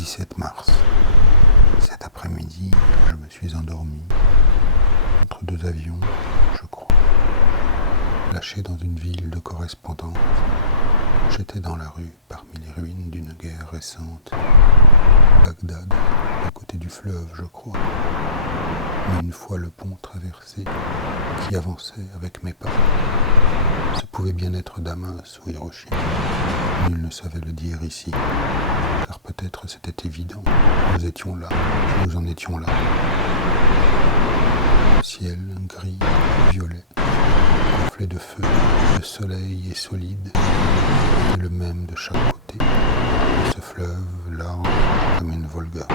17 mars. Cet après-midi, je me suis endormi entre deux avions, je crois. Lâché dans une ville de correspondance, j'étais dans la rue parmi les ruines d'une guerre récente. Bagdad, à côté du fleuve, je crois. Mais une fois le pont traversé, qui avançait avec mes pas, ce pouvait bien être Damas ou Hiroshima. Nul ne savait le dire ici, car peut-être c'était évident. Nous étions là, nous en étions là. Le ciel gris, violet, gonflé de feu, le soleil est solide, et le même de chaque côté. Et ce fleuve large comme une Volga.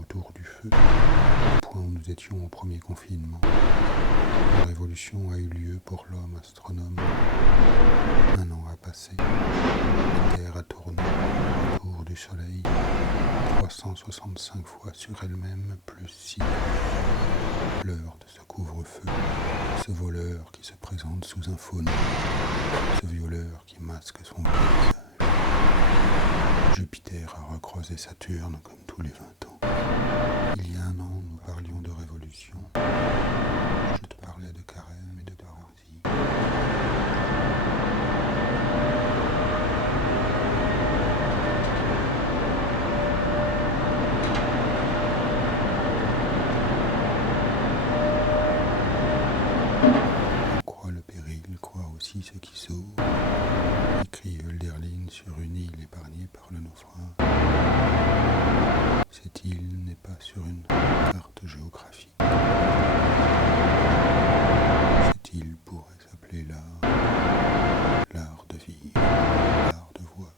Autour du feu, au point où nous étions au premier confinement. La révolution a eu lieu pour l'homme astronome. 1 an a passé. La Terre a tourné autour du Soleil 365 fois sur elle-même, plus 6. L'heure de ce couvre-feu, ce voleur qui se présente sous un faux nom, ce violeur qui masque son visage. Jupiter a recroisé Saturne comme tous les 20 ans. Il y a 1 an, nous parlions de révolution. Je te parlais de carême et de paradis. On croit le péril, croit aussi ceux qui sauvent. Écrit Hölderlin sur une île épargnée par le naufrage. Cette île n'est pas sur une carte géographique. Cette île pourrait s'appeler l'art de vivre, l'art de voir.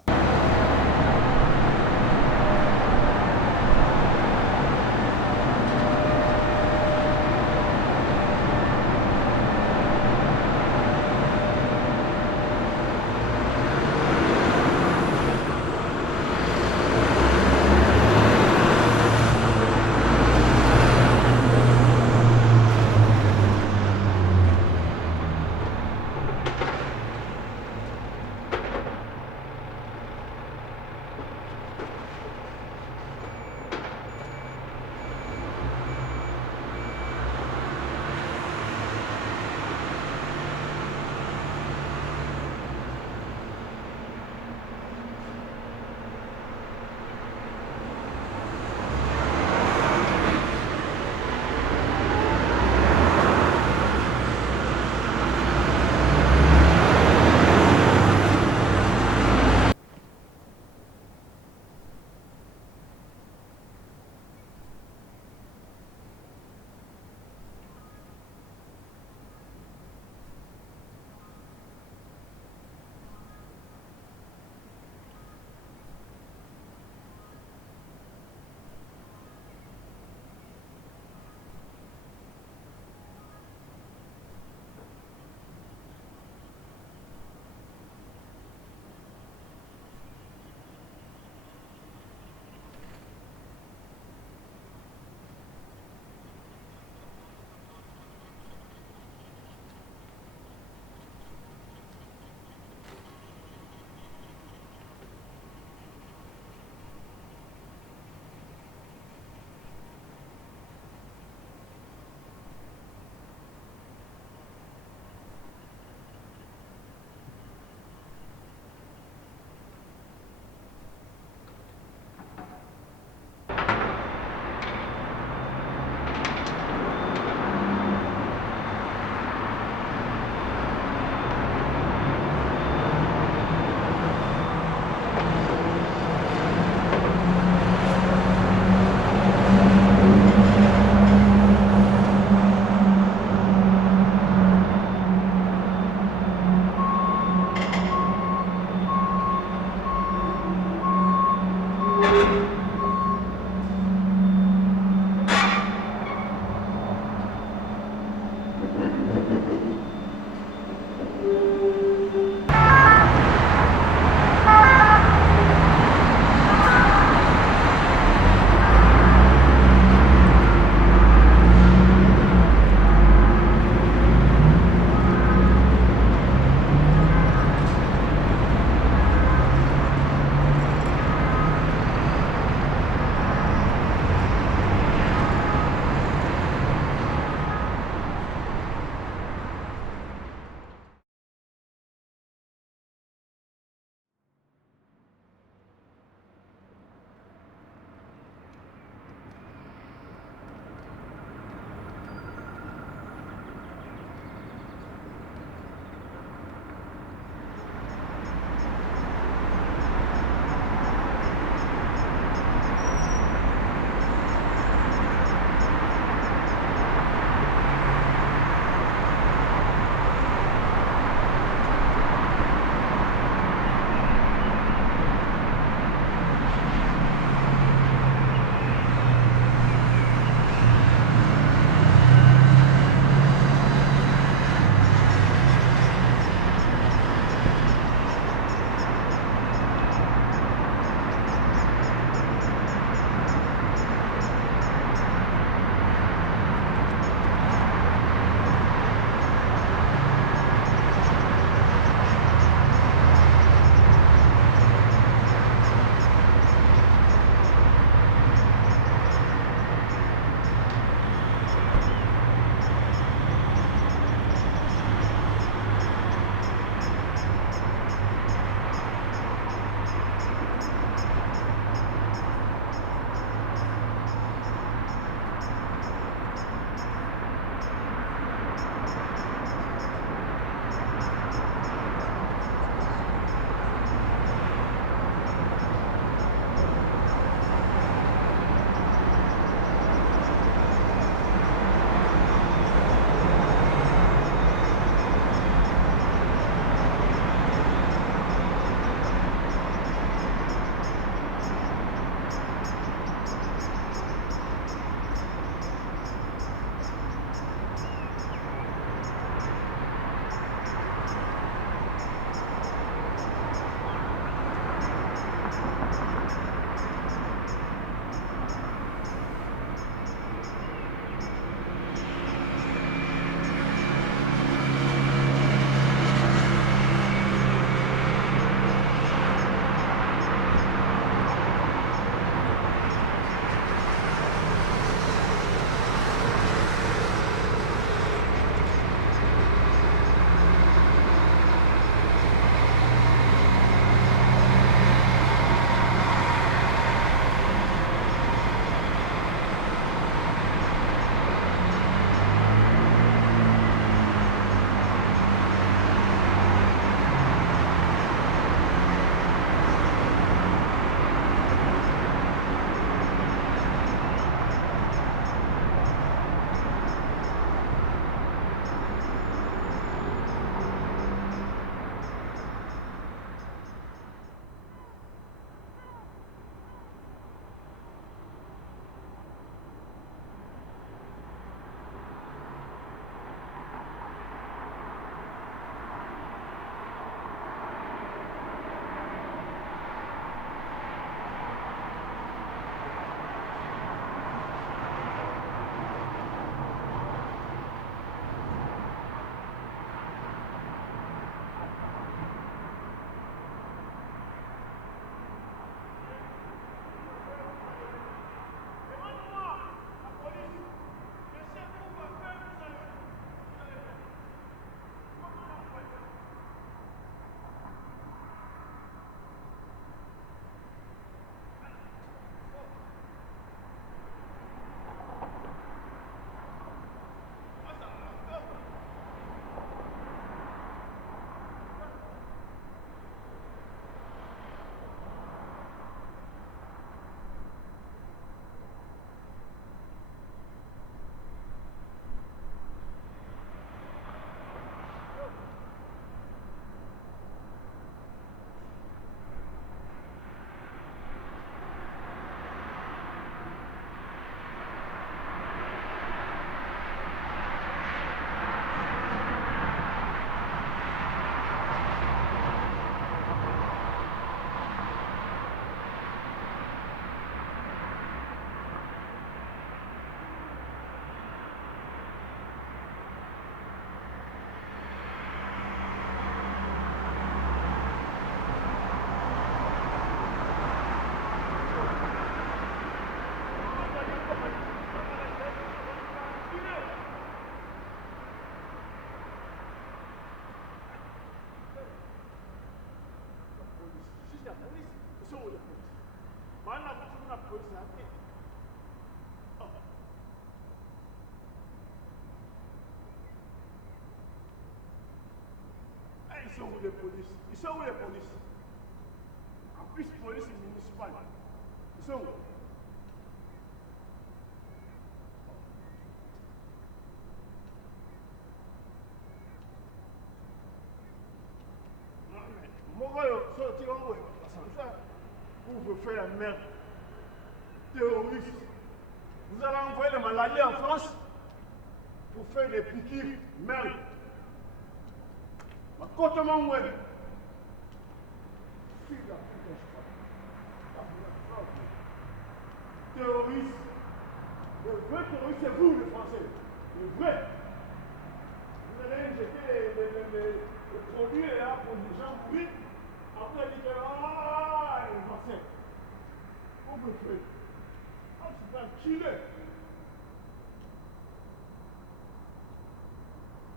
Mana kutu na polisi ate. Ils sont où les polices? Ils sont où les polices? En plus, police municipale. Ils sont où? Moi, sortir en haut. Vous vous faites la merde. Terroriste. Vous allez envoyer les maladies en France pour faire des piqûres. Merde. Ma côte mon web. Terroriste. Le vrai terroriste, c'est vous, les Français. Le vrai. Vous allez injecter les produits là pour les gens pourris. Après, ils disent ah, les Français. On me fait. Ah, c'est un killer.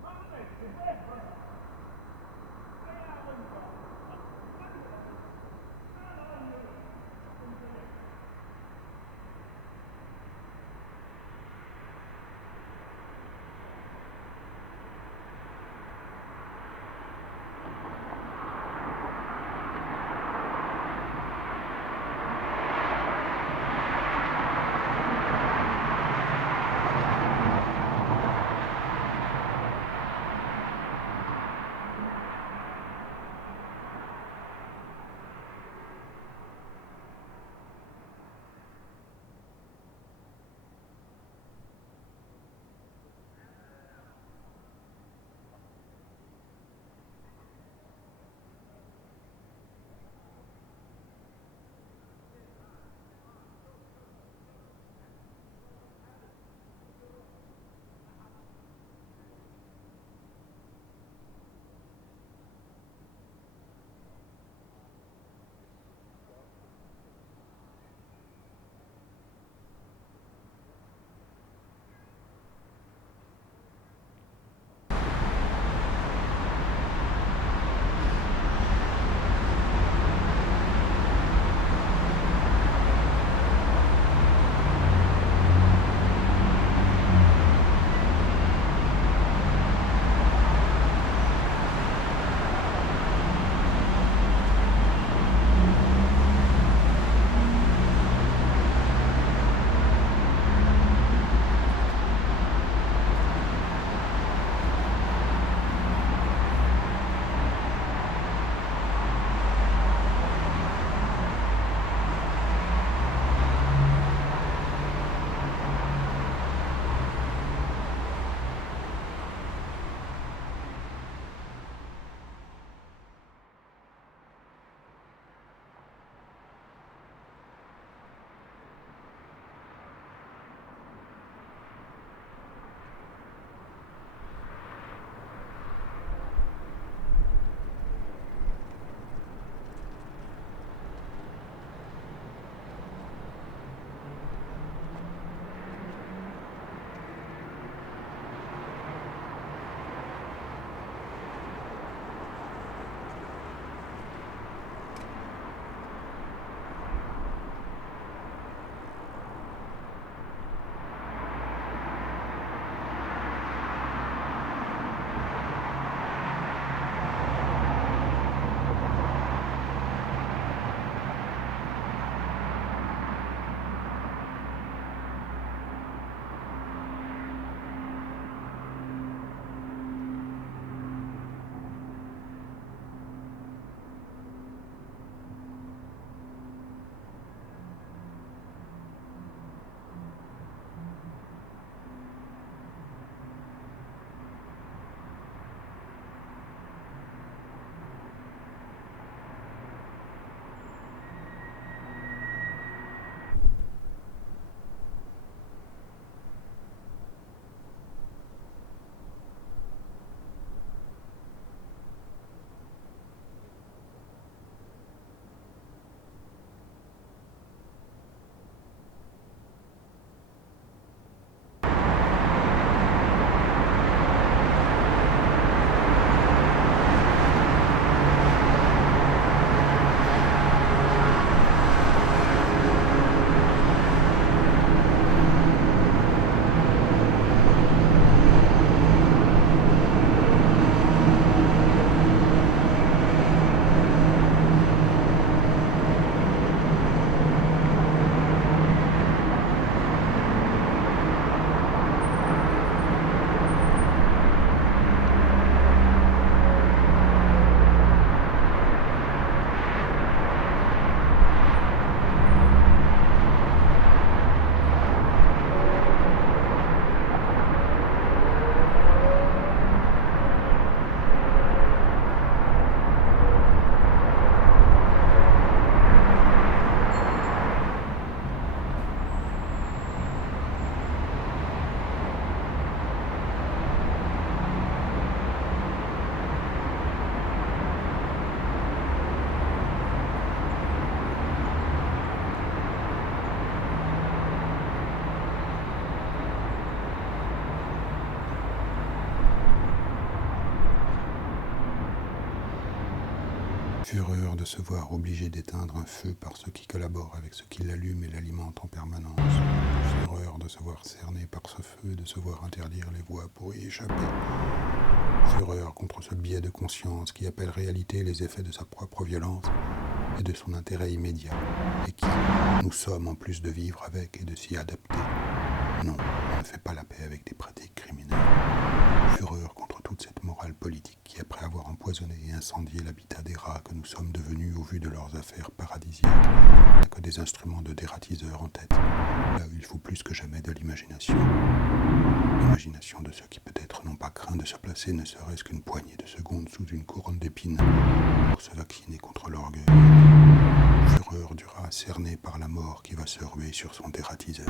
Non, mais c'est vrai, voilà. Fureur de se voir obligé d'éteindre un feu par ceux qui collaborent avec ceux qui l'allument et l'alimentent en permanence. Fureur de se voir cerné par ce feu, de se voir interdire les voies pour y échapper. Fureur contre ce biais de conscience qui appelle réalité les effets de sa propre violence et de son intérêt immédiat, et qui, nous sommes en plus de vivre avec et de s'y adapter. Non, on ne fait pas la paix avec des pratiques criminelles. Fureur contre toute cette morale politique qui, après avoir empoisonné et incendié l'habitat des rats que nous sommes devenus au vu de leurs affaires paradisiaques, n'a que des instruments de dératiseurs en tête, là où il faut plus que jamais de l'imagination. L'imagination de ceux qui peut-être n'ont pas craint de se placer ne serait-ce qu'une poignée de secondes sous une couronne d'épines pour se vacciner contre l'orgueil. Fureur du rat cerné par la mort qui va se ruer sur son dératiseur.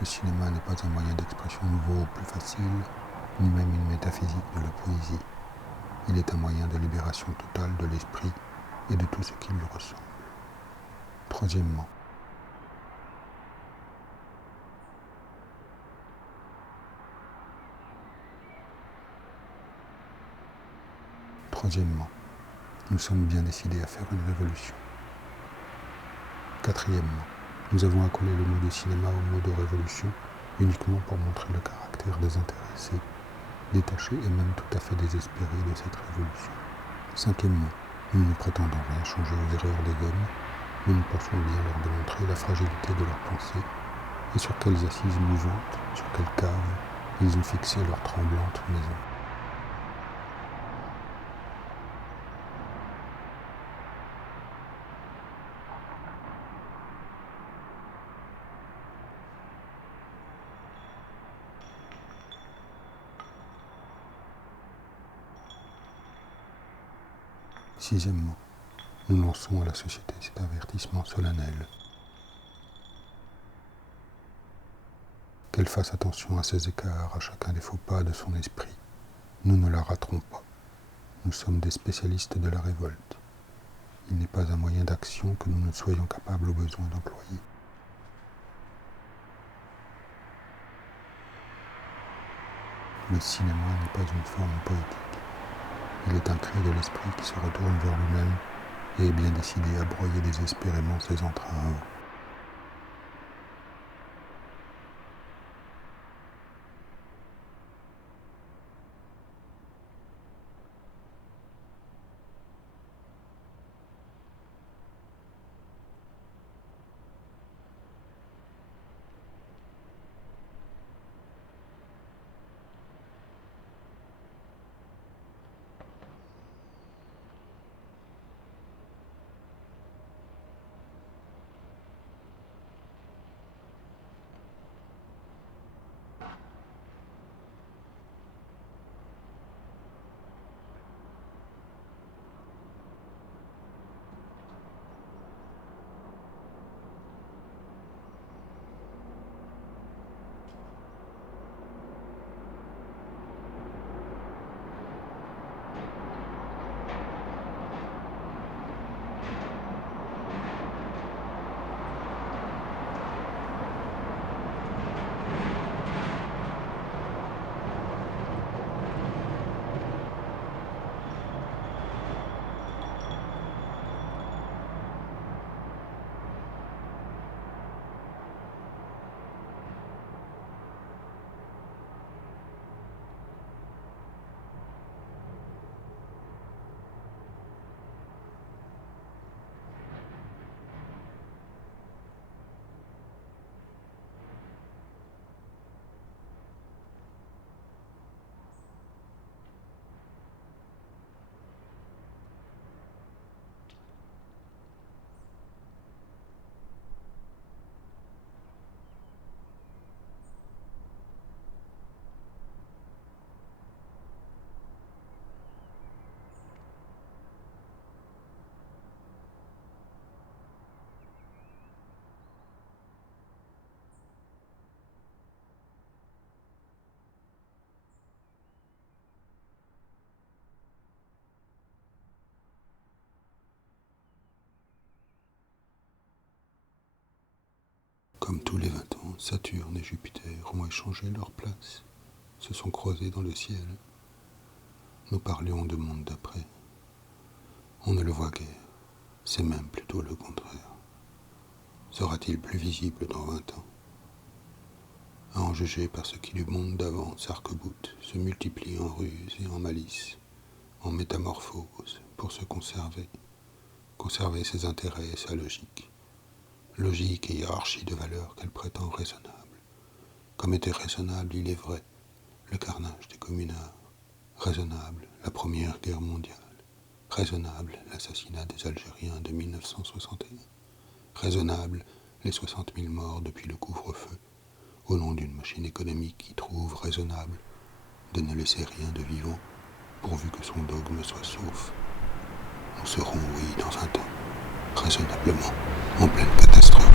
Le cinéma n'est pas un moyen d'expression nouveau ou plus facile, ni même une métaphysique de la poésie. Il est un moyen de libération totale de l'esprit et de tout ce qui lui ressemble. Troisièmement, nous sommes bien décidés à faire une révolution. Quatrièmement, nous avons accolé le mot de cinéma au mot de révolution uniquement pour montrer le caractère désintéressé, détaché et même tout à fait désespéré de cette révolution. Cinquièmement, nous ne prétendons rien changer aux erreurs des hommes, mais nous pensons bien leur démontrer la fragilité de leurs pensées et sur quelles assises mouvantes, sur quelles caves ils ont fixé leur tremblante maison. Sixièmement, nous lançons à la société cet avertissement solennel. Qu'elle fasse attention à ses écarts, à chacun des faux pas de son esprit. Nous ne la raterons pas. Nous sommes des spécialistes de la révolte. Il n'est pas un moyen d'action que nous ne soyons capables au besoin d'employer. Le cinéma n'est pas une forme poétique. Il est un cri de l'esprit qui se retourne vers lui-même et est bien décidé à broyer désespérément ses entraves. Comme tous les 20 ans, Saturne et Jupiter ont échangé leurs places, se sont croisés dans le ciel. Nous parlions de monde d'après. On ne le voit guère, c'est même plutôt le contraire. Sera-t-il plus visible dans 20 ans? À en juger par ce qui du monde d'avant s'arc-boute, se multiplie en ruse et en malice, en métamorphose, pour se conserver ses intérêts et sa logique. Logique et hiérarchie de valeurs qu'elle prétend raisonnable. Comme était raisonnable, il est vrai, le carnage des communards. Raisonnable, la Première Guerre mondiale. Raisonnable, l'assassinat des Algériens de 1961. Raisonnable, les 60 000 morts depuis le couvre-feu, au nom d'une machine économique qui trouve raisonnable de ne laisser rien de vivant, pourvu que son dogme soit sauf. Nous serons, oui, dans 20 ans, raisonnablement, en pleine catastrophe.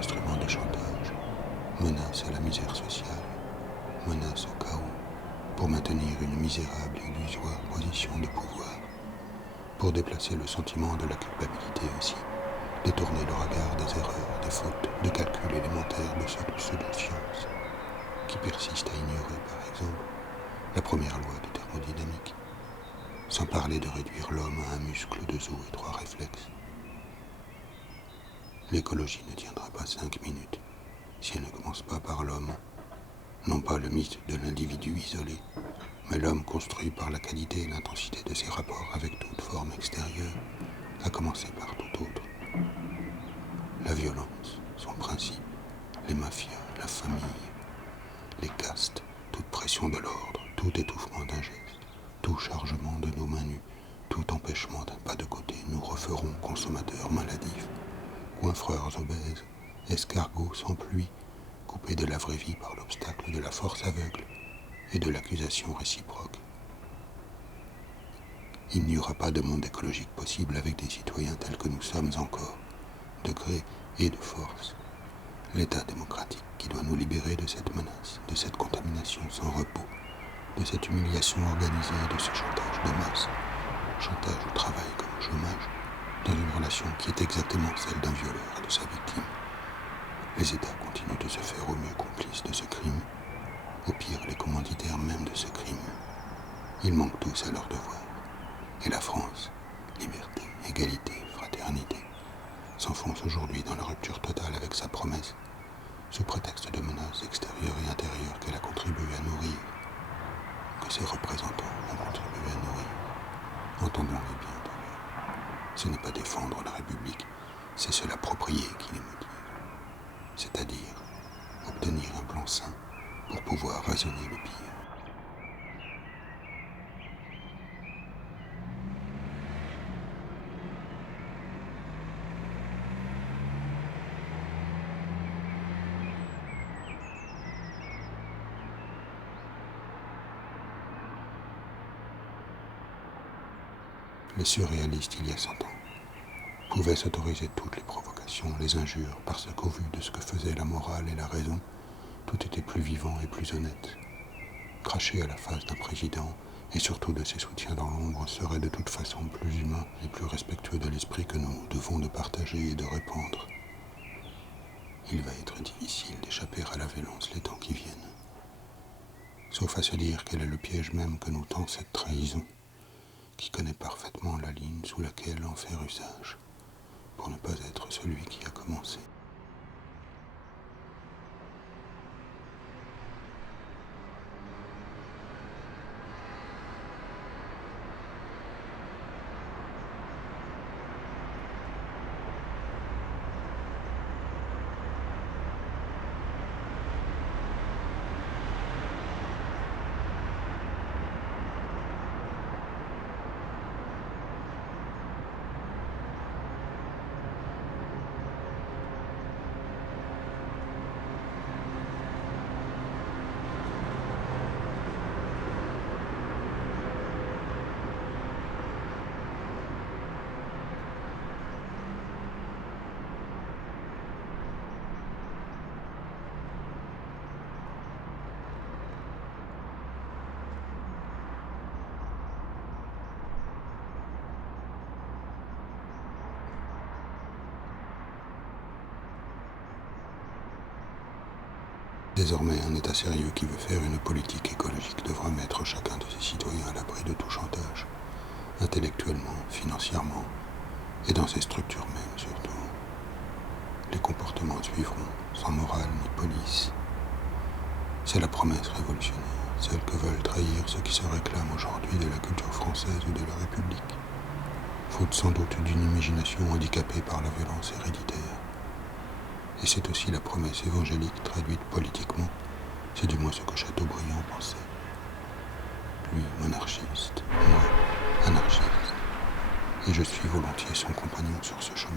instrument de chantage, menace à la misère sociale, menace au chaos, pour maintenir une misérable et illusoire position de pouvoir, pour déplacer le sentiment de la culpabilité aussi, détourner le regard des erreurs, des fautes, de calculs élémentaires de cette pseudo-science, qui persiste à ignorer, par exemple, la première loi de thermodynamique, sans parler de réduire l'homme à un muscle, 2 os et 3 réflexes. L'écologie ne tiendra pas 5 minutes si elle ne commence pas par l'homme, non pas le mythe de l'individu isolé, mais l'homme construit par la qualité et l'intensité de ses rapports avec toute forme extérieure, à commencer par tout autre. La violence, son principe, les mafias, la famille, les castes, toute pression de l'ordre, tout étouffement d'un geste, tout chargement de nos mains nues, tout empêchement d'un pas de côté, nous referons consommateurs maladifs, coiffreurs obèses, escargots sans pluie, coupés de la vraie vie par l'obstacle de la force aveugle et de l'accusation réciproque. Il n'y aura pas de monde écologique possible avec des citoyens tels que nous sommes encore, de gré et de force. L'État démocratique qui doit nous libérer de cette menace, de cette contamination sans repos, de cette humiliation organisée et de ce chantage de masse, chantage au travail comme au chômage, dans une relation qui est exactement celle d'un violeur et de sa victime. Les États continuent de se faire au mieux complices de ce crime, au pire les commanditaires même de ce crime. Ils manquent tous à leur devoir. Et la France, liberté, égalité, fraternité, s'enfonce aujourd'hui dans la rupture totale avec sa promesse, sous prétexte de menaces extérieures et intérieures qu'elle a contribué à nourrir, que ses représentants ont contribué à nourrir. Entendons-les bien d'ailleurs. Ce n'est pas défendre la République, c'est se l'approprier qui les motive. C'est-à-dire obtenir un blanc-seing pour pouvoir raisonner le pire. Les surréalistes, il y a 100 ans, pouvaient s'autoriser toutes les provocations, les injures, parce qu'au vu de ce que faisaient la morale et la raison, tout était plus vivant et plus honnête. Cracher à la face d'un président, et surtout de ses soutiens dans l'ombre, serait de toute façon plus humain et plus respectueux de l'esprit que nous devons de partager et de répandre. Il va être difficile d'échapper à la violence les temps qui viennent, sauf à se dire quel est le piège même que nous tend cette trahison, qui connaît parfaitement la ligne sous laquelle en faire usage, pour ne pas être celui qui a commencé. Désormais, un État sérieux qui veut faire une politique écologique devra mettre chacun de ses citoyens à l'abri de tout chantage, intellectuellement, financièrement, et dans ses structures mêmes surtout. Les comportements suivront, sans morale ni police. C'est la promesse révolutionnaire, celle que veulent trahir ceux qui se réclament aujourd'hui de la culture française ou de la République, faute sans doute d'une imagination handicapée par la violence héréditaire. Et c'est aussi la promesse évangélique traduite politiquement, c'est du moins ce que Chateaubriand pensait. Lui, monarchiste, moi, anarchiste. Et je suis volontiers son compagnon sur ce chemin.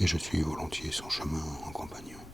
et je suis volontiers son chemin en compagnon.